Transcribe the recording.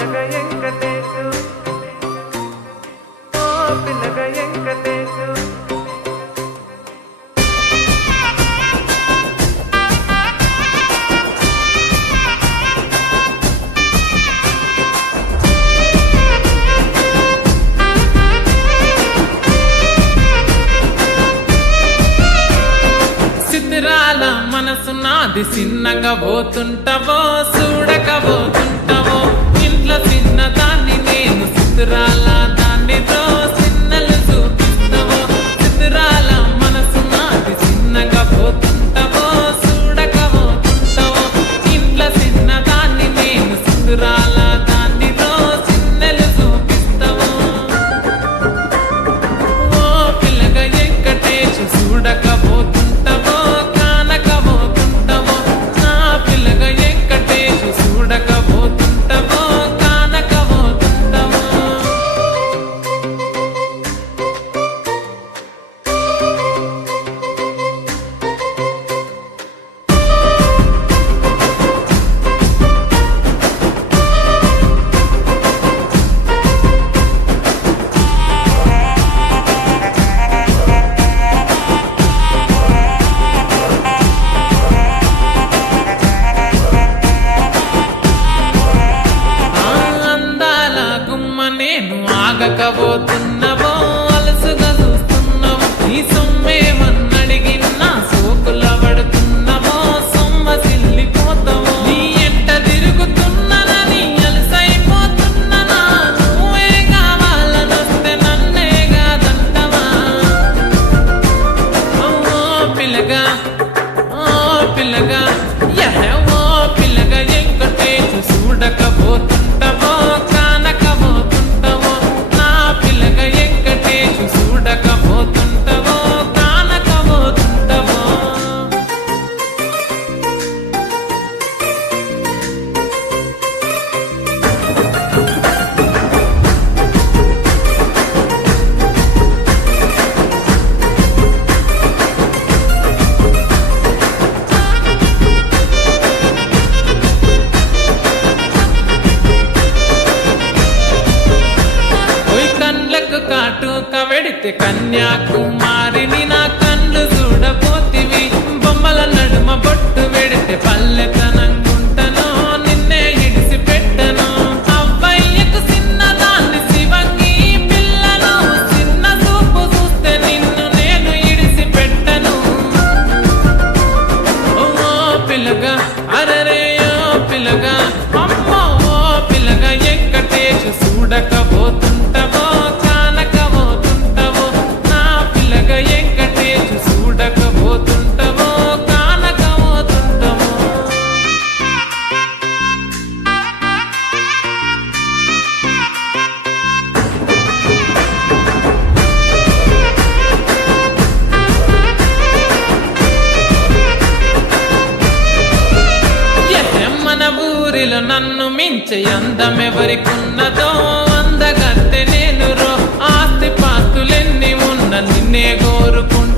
పిల్లగా వెంకటేశు, ఓ పిల్లగా వెంకటేశు. సిద్ధిరాల మనసు నాది చిన్నగా పోతుంటావో చూడకపోతుంటావో ఇంట్లో చిన్న దాన్ని నేను సిద్ధిరాల దాన్నితో చిన్నలు చూపిస్తావో సిద్ధిరాల మనసు నాది చిన్నగా పోతుంటావో చూడకపోతుంటావో ఇంట్లో చిన్న దాన్ని నేను సిద్ధిరాల దాన్నితో చిన్నలు చూపిస్తావో ఓ పిల్లగా వెంకటేశు చూడకపోతుంటావో కానకపోతుంటావో నా పిల్లగా వెంకటేశు చూడకపోతుంటావో కానకపోతుంటావో అందాల గుమ్మ నేను ఆగకపోతున్నావో అలసుగా చూస్తున్నావో ఈ సొమ్మేమన్నడిగినా సోకుల పడుతున్నావో సొమ్మ సిల్లిపోతావో నీ ఎంట తిరుగుతున్నానని అలసైపోతున్నానా నువ్వే కావాలనొస్తే నన్నే కాదంటవా ఓ పిల్లగా ఓ పిల్లగా ఓ పిల్లగా వెంకటేశు చూడకపోతుంటావో కానకపోతుంటావో నా పిల్లగా వెంకటేశు చూడకపోతుంటావో కానకపోతుంటావో ఓయ్ కండ్లకు కాటుక వెడితే కన్యాకుమారిని నా కళ్ళు చూడపోతివి బొమ్మల నడుమ బొట్టు వెడితే పల్లెతనంగుంటను నిన్నే ఇడిసి పెట్టను అవ్వయ్యకు చిన్నదాన్ని శివంగి పిల్లను చిన్న చూపు చూస్తే నిన్ను నేను ఇడిసి పెట్టను ఓ పిల్లగా అరరే ఓ పిల్లగా అమ్మో ఓ పిల్లగా వెంకటేశు చూడకపోతుంటావో కానకపోతుంటావో నా పిల్లగా వెంకటేశు చూడకపోతుంటావో కానకపోతుంటావో మన ఊరిలో నన్ను మించే అందమెవరికున్నదో అందగత్తె నేను రో ఆస్తి పాస్తులెన్ని ఉన్న నిన్నే కోరుకుంటా